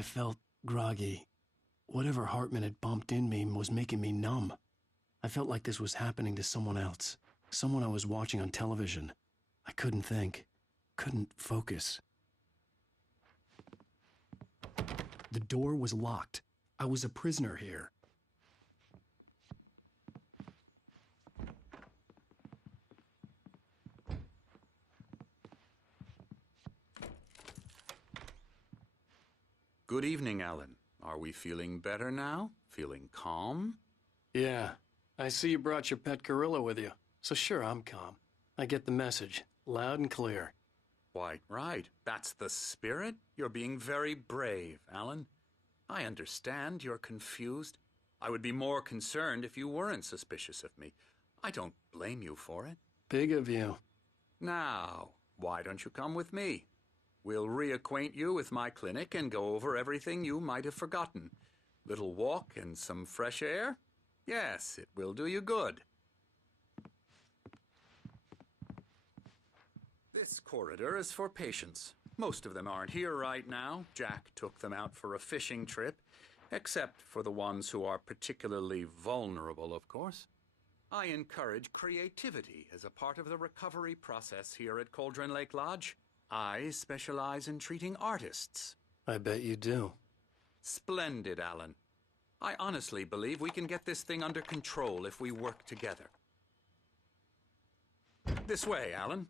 I felt groggy. Whatever Hartman had bumped in me was making me numb. I felt like this was happening to someone else, someone I was watching on television. I couldn't think, couldn't focus. The door was locked. I was a prisoner here. Good evening, Alan. Are we feeling better now? Feeling calm? Yeah, I see you brought your pet gorilla with you, so sure, I'm calm. I get the message, loud and clear. Quite right. That's the spirit. You're being very brave, Alan. I understand you're confused. I would be more concerned if you weren't suspicious of me. I don't blame you for it. Big of you. Now, why don't you come with me? We'll reacquaint you with my clinic and go over everything you might have forgotten. Little walk and some fresh air? Yes, it will do you good. This corridor is for patients. Most of them aren't here right now. Jack took them out for a fishing trip, except for the ones who are particularly vulnerable, of course. I encourage creativity as a part of the recovery process here at Cauldron Lake Lodge. I specialize in treating artists. I bet you do. Splendid, Alan. I honestly believe we can get this thing under control if we work together. This way, Alan.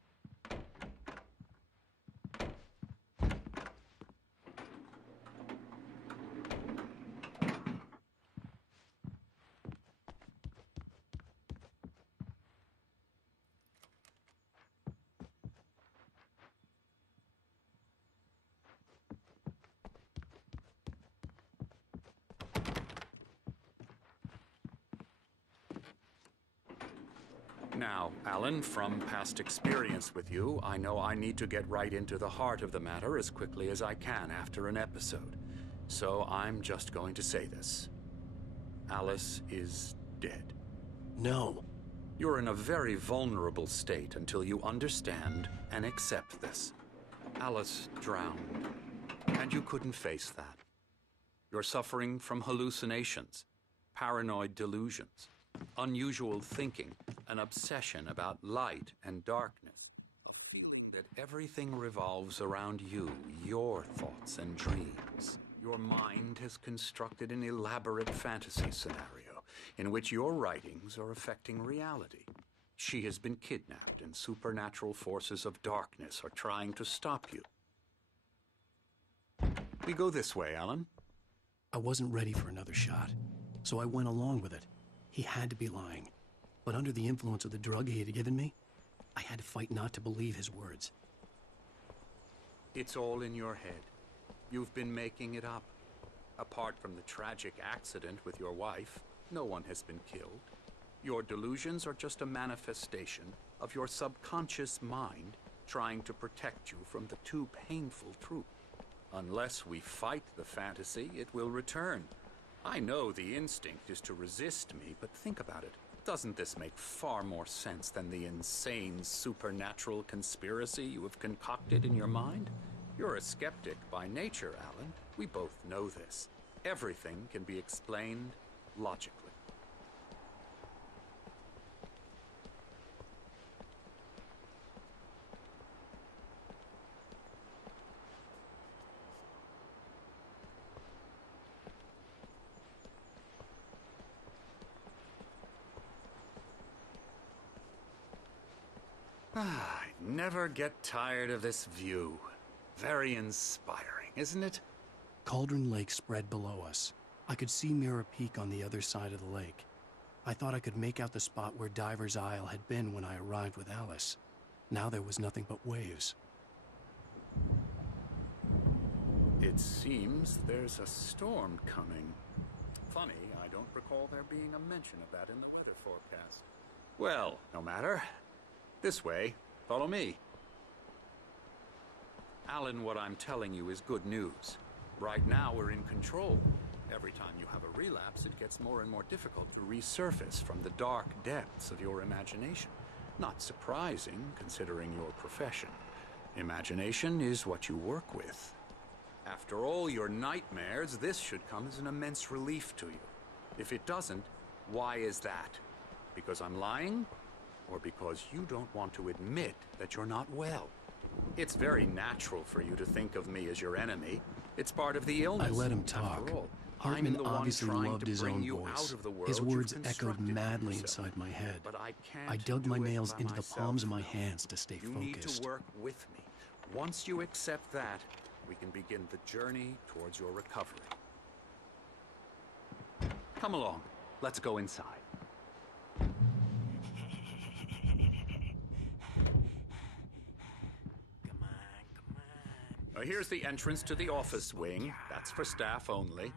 Now, Alan, from past experience with you, I know I need to get right into the heart of the matter as quickly as I can after an episode. So I'm just going to say this. Alice is dead. No. You're in a very vulnerable state until you understand and accept this. Alice drowned, and you couldn't face that. You're suffering from hallucinations, paranoid delusions, unusual thinking, an obsession about light and darkness, a feeling that everything revolves around you, your thoughts and dreams. Your mind has constructed an elaborate fantasy scenario in which your writings are affecting reality. She has been kidnapped and supernatural forces of darkness are trying to stop you. We go this way, Alan. I wasn't ready for another shot, so I went along with it. He had to be lying. But under the influence of the drug he had given me, I had to fight not to believe his words. It's all in your head. You've been making it up. Apart from the tragic accident with your wife, no one has been killed. Your delusions are just a manifestation of your subconscious mind trying to protect you from the too painful truth. Unless we fight the fantasy, it will return. I know the instinct is to resist me, but think about it. Doesn't this make far more sense than the insane supernatural conspiracy you have concocted in your mind? You're a skeptic by nature, Alan. We both know this. Everything can be explained logically. I never get tired of this view. Very inspiring, isn't it? Cauldron Lake spread below us. I could see Mirror Peak on the other side of the lake. I thought I could make out the spot where Diver's Isle had been when I arrived with Alice. Now there was nothing but waves. It seems there's a storm coming. Funny, I don't recall there being a mention of that in the weather forecast. Well, no matter. This way. Follow me. Alan, what I'm telling you is good news. Right now, we're in control. Every time you have a relapse, it gets more and more difficult to resurface from the dark depths of your imagination. Not surprising, considering your profession. Imagination is what you work with. After all your nightmares, this should come as an immense relief to you. If it doesn't, why is that? Because I'm lying? Or because you don't want to admit that you're not well? It's very natural for you to think of me as your enemy. It's part of the illness. I let him talk. After all, Hartman I'm the one obviously trying loved to his bring own you voice. out of the world His words you've echoed constructed for madly yourself. inside my head. But I can't I dug my do it nails by into the myself. palms of my hands to stay You focused. need to work with me. Once you accept that, we can begin the journey towards your recovery. Come along. Let's go inside. Here's the entrance to the office wing. That's for staff only.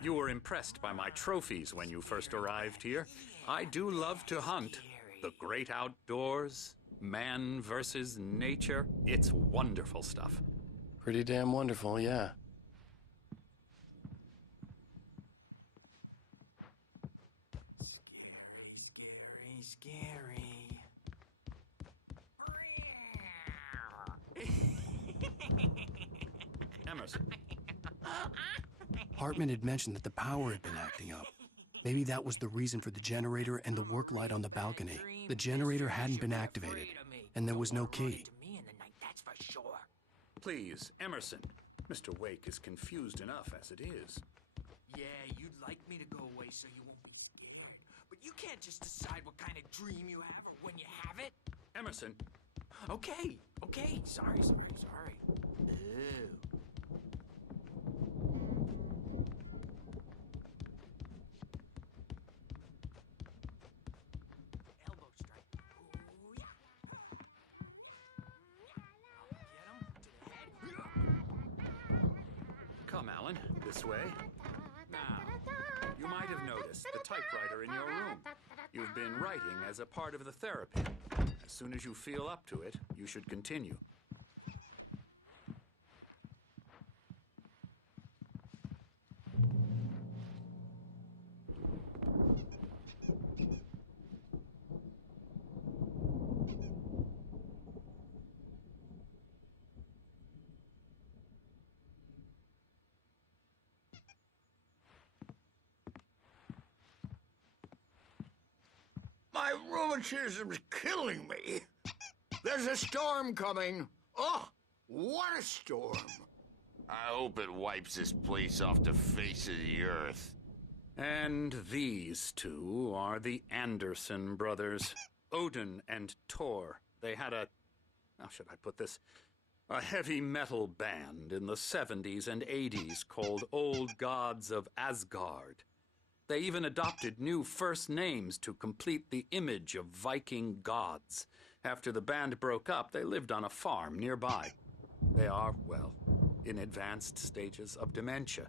You were impressed by my trophies when you first arrived here. I do love to hunt. The great outdoors, man versus nature. It's wonderful stuff. Pretty damn wonderful, yeah. Scary, scary. Emerson. Hartman had mentioned that the power had been acting up. Maybe that was the reason for the generator and the work light on the balcony. The generator hadn't been activated, and there was no key. Please, Emerson. Mr. Wake is confused enough as it is. Yeah, you'd like me to go away so you won't be scared. But you can't just decide what kind of dream you have or when you have it. Emerson. Okay. Sorry. Ew. Elbow strike. Ooh, yeah. Get him to the head. Come, Alan. This way. Now, you might have noticed the typewriter in your room. You've been writing as a part of the therapy. As soon as you feel up to it, you should continue. My rheumatism's killing me. There's a storm coming. Oh, what a storm. I hope it wipes this place off the face of the earth. And these two are the Anderson brothers, Odin and Thor. They had how should I put this? A heavy metal band in the 70s and 80s called Old Gods of Asgard. They even adopted new first names to complete the image of Viking gods. After the band broke up, they lived on a farm nearby. They are, well, in advanced stages of dementia.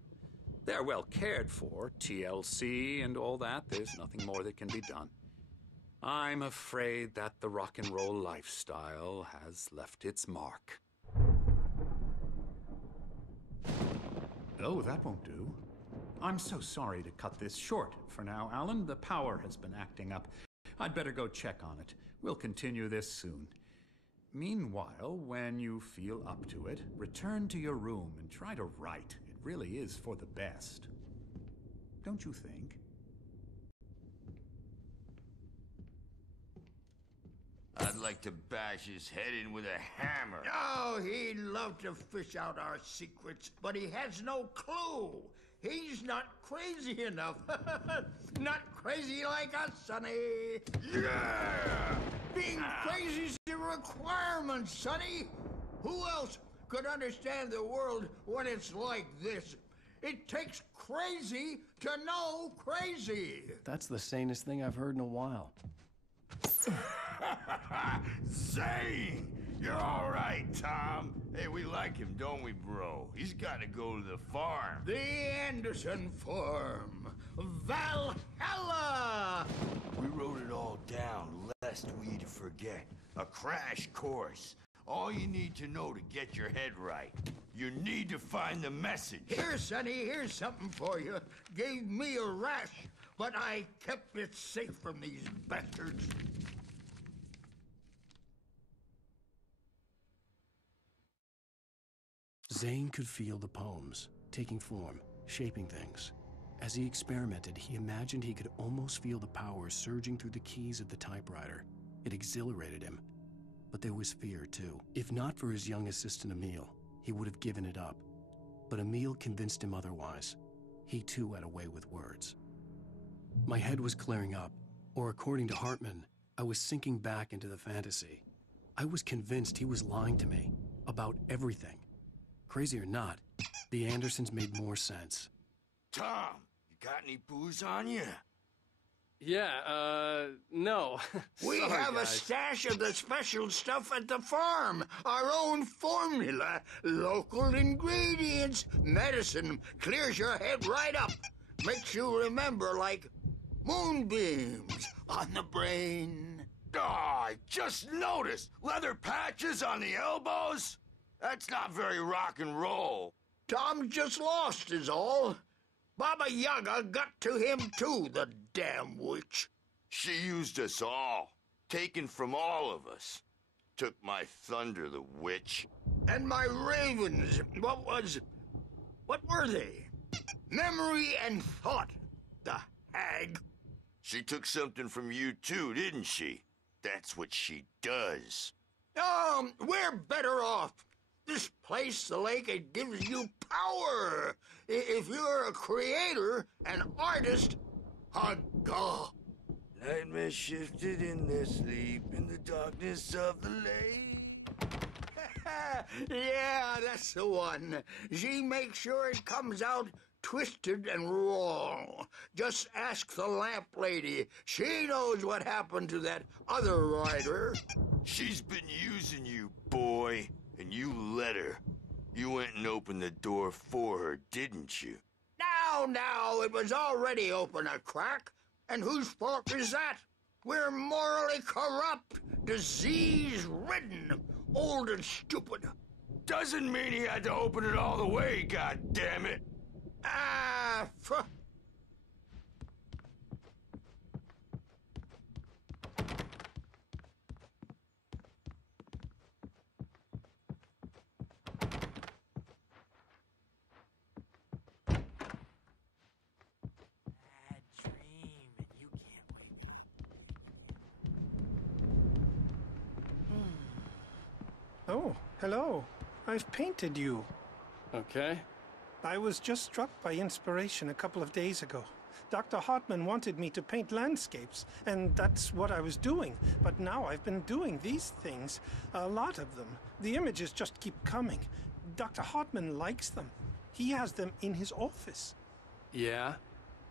They're well cared for, TLC and all that. There's nothing more that can be done. I'm afraid that the rock and roll lifestyle has left its mark. Oh, that won't do. I'm so sorry to cut this short for now, Alan. The power has been acting up. I'd better go check on it. We'll continue this soon. Meanwhile, when you feel up to it, return to your room and try to write. It really is for the best. Don't you think? I'd like to bash his head in with a hammer. Oh, he'd love to fish out our secrets, but he has no clue. He's not crazy enough. Not crazy like us, Sonny. Yeah! Being crazy's a requirement, Sonny. Who else could understand the world when it's like this? It takes crazy to know crazy. That's the sanest thing I've heard in a while. Zane! You're all right, Tom. Hey, we like him, don't we, bro? He's got to go to the farm. The Anderson Farm. Valhalla! We wrote it all down, lest we'd forget. A crash course. All you need to know to get your head right. You need to find the message. Here, Sonny, here's something for you. Gave me a rash, but I kept it safe from these bastards. Zane could feel the poems, taking form, shaping things. As he experimented, he imagined he could almost feel the power surging through the keys of the typewriter. It exhilarated him. But there was fear, too. If not for his young assistant Emil, he would have given it up. But Emil convinced him otherwise. He too had a way with words. My head was clearing up, or according to Hartman, I was sinking back into the fantasy. I was convinced he was lying to me about everything. Crazy or not, the Andersons made more sense. Tom, you got any booze on you? Yeah, no. We Sorry, have a guys. stash of the special stuff at the farm. Our own formula. Local ingredients. Medicine clears your head right up. Makes you remember like moonbeams on the brain. Oh, I just noticed. Leather patches on the elbows? That's not very rock and roll. Tom just lost is all. Baba Yaga got to him too, the damn witch. She used us all. Taken from all of us. Took my thunder, the witch. And my ravens, what were they? Memory and thought, the hag. She took something from you too, didn't she? That's what she does. We're better off. This place, the lake, it gives you power. If you're a creator, an artist, a god. Nightmare shifted in their sleep in the darkness of the lake. Yeah, that's the one. She makes sure it comes out twisted and wrong. Just ask the lamp lady. She knows what happened to that other writer. She's been using you, boy, and you let her. You went and opened the door for her, didn't you? Now, it was already open a crack. And whose fault is that? We're morally corrupt, disease-ridden, old and stupid. Doesn't mean he had to open it all the way, goddammit. Bad dream, and you can't wake up. Oh, hello. I've painted you. Okay. I was just struck by inspiration a couple of days ago. Dr. Hartman wanted me to paint landscapes, and that's what I was doing. But now I've been doing these things, a lot of them. The images just keep coming. Dr. Hartman likes them. He has them in his office. Yeah?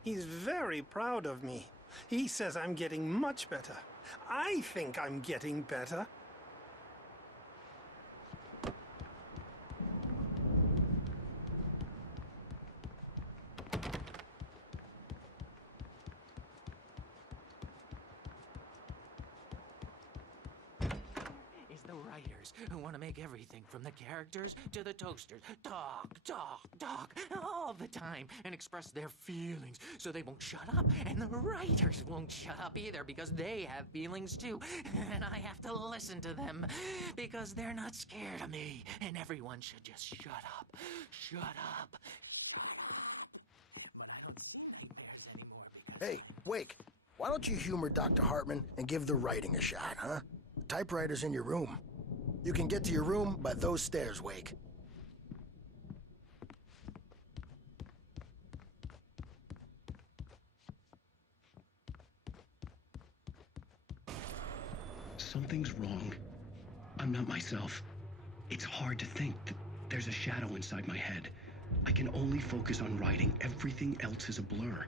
He's very proud of me. He says I'm getting much better. I think I'm getting better. It's the writers who want to make everything from the characters to the toasters talk all the time and express their feelings so they won't shut up, and the writers won't shut up either because they have feelings too, and I have to listen to them because they're not scared of me, and everyone should just shut up. But I don't see theirs anymore because Hey, Wake, why don't you humor Dr. Hartman and give the writing a shot, huh? The typewriter's in your room. You can get to your room by those stairs, Wake. Something's wrong. I'm not myself. It's hard to think that there's a shadow inside my head. I can only focus on writing. Everything else is a blur.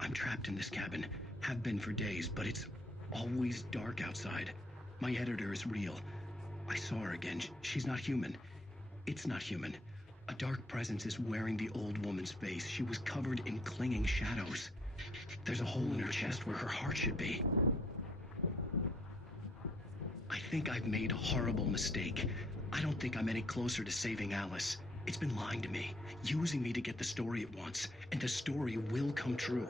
I'm trapped in this cabin. Have been for days, but it's always dark outside. My editor is real. I saw her again. She's not human. It's not human. A dark presence is wearing the old woman's face. She was covered in clinging shadows. There's a hole in her chest where her heart should be. I think I've made a horrible mistake. I don't think I'm any closer to saving Alice. It's been lying to me, using me to get the story it wants, and the story will come true.